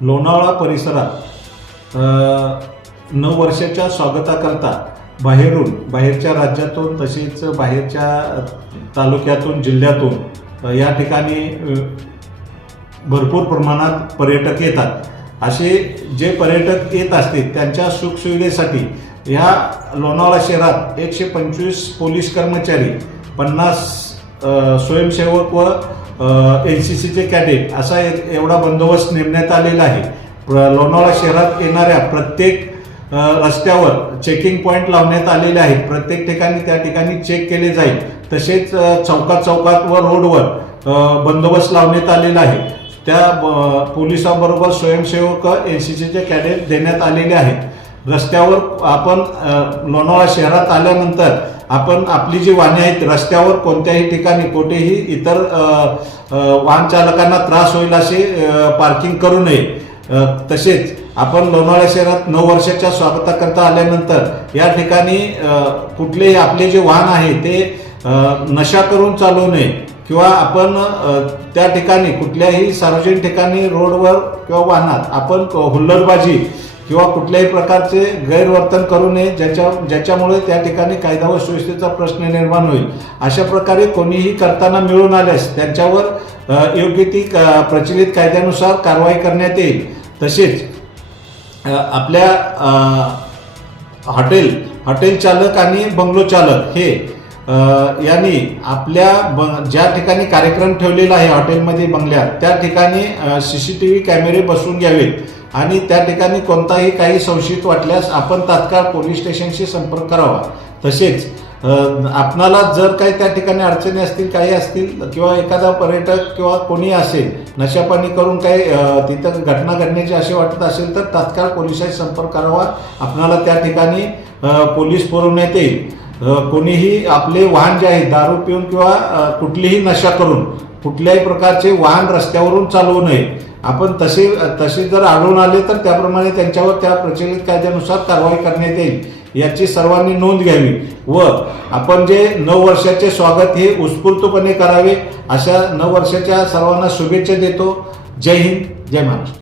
लोणावळा परिसरात नऊ वर्षाच्या स्वागताकरता बाहेरून बाहेरच्या राज्यातून तसेच बाहेरच्या तालुक्यातून जिल्ह्यातून या ठिकाणी भरपूर प्रमाणात पर्यटक येतात. असे जे पर्यटक येत असतील त्यांच्या सुखसुविधेसाठी ह्या लोणावळा शहरात एकशे पंचवीस पोलीस कर्मचारी पन्नास स्वयंसेवक व एन सी सीचे कॅडेट असा एक एवढा बंदोबस्त नेमण्यात आलेला आहे. प्र- लोणावळा शहरात येणाऱ्या प्रत्येक रस्त्यावर चेकिंग पॉईंट लावण्यात आलेले आहेत. प्रत्येक ठिकाणी त्या ठिकाणी चेक केले जाईल. तसेच चौकात चौकात व रोडवर बंदोबस्त लावण्यात आलेला आहे. त्या पोलिसांबरोबर स्वयंसेवक एन सी सीचे कॅडेट देण्यात आलेले आहेत. रस्त्यावर आपण लोणावळा शहरात आल्यानंतर आपण आपली जी वाहने आहेत रस्त्यावर कोणत्याही ठिकाणी कुठेही इतर वाहन चालकांना त्रास होईल असे पार्किंग करू नये. तसेच आपण लोणावळा शहरात नऊ वर्षाच्या स्वागताकरता आल्यानंतर या ठिकाणी कुठलेही आपले जे वाहन आहे ते नशा करून चालवू नये किंवा आपण त्या ठिकाणी कुठल्याही सार्वजनिक ठिकाणी रोडवर किंवा वाहनात आपण हुल्लडबाजी किंवा कुठल्याही प्रकारचे गैरवर्तन करू नये ज्याच्या ज्याच्यामुळे त्या ठिकाणी कायदा व सुव्यवस्थेचा प्रश्न निर्माण होईल. अशा प्रकारे कोणीही करताना मिळून आल्यास त्यांच्यावर योग्य ती क- प्रचलित कायद्यानुसार कारवाई करण्यात येईल. तसेच आपल्या हॉटेल हॉटेल चालक आणि बंगलो चालक हे यांनी आपल्या ब- ज्या ठिकाणी कार्यक्रम ठेवलेला आहे हॉटेलमध्ये बंगल्यात त्या ठिकाणी सी सी टी व्ही कॅमेरे बसवून घ्यावेत. आणि त्या ठिकाणी कोणताही काही संशयित वाटल्यास आपण तात्काळ पोलीस स्टेशनशी संपर्क करावा. तसेच आपणाला जर काही त्या ठिकाणी अडचणी असतील काही असतील किंवा एखादा पर्यटक किंवा कोणी असेल नशापाणी करून काही तिथं घटना घडण्याची असे वाटत असेल तर तात्काळ पोलिसांशी संपर्क करावा. आपणाला त्या ठिकाणी पोलीस पुरवण्यात येईल. कोणीही आपले वाहन जे आहे दारू पिऊन किंवा कुठलीही नशा करून कुठल्याही प्रकारचे वाहन रस्त्यावरून चालवू नये. आपण तसे तसे जर आढळून आले तर त्याप्रमाणे त्यांच्यावर त्या प्रचलित कायद्यानुसार कारवाई करण्यात येईल. याची सर्वांनी नोंद घ्यावी व आपण जे नऊ वर्षाचे स्वागत हे उत्स्फूर्तपणे करावे अशा नऊ वर्षाच्या सर्वांना शुभेच्छा देतो. जय हिंद जय महाराष्ट्र.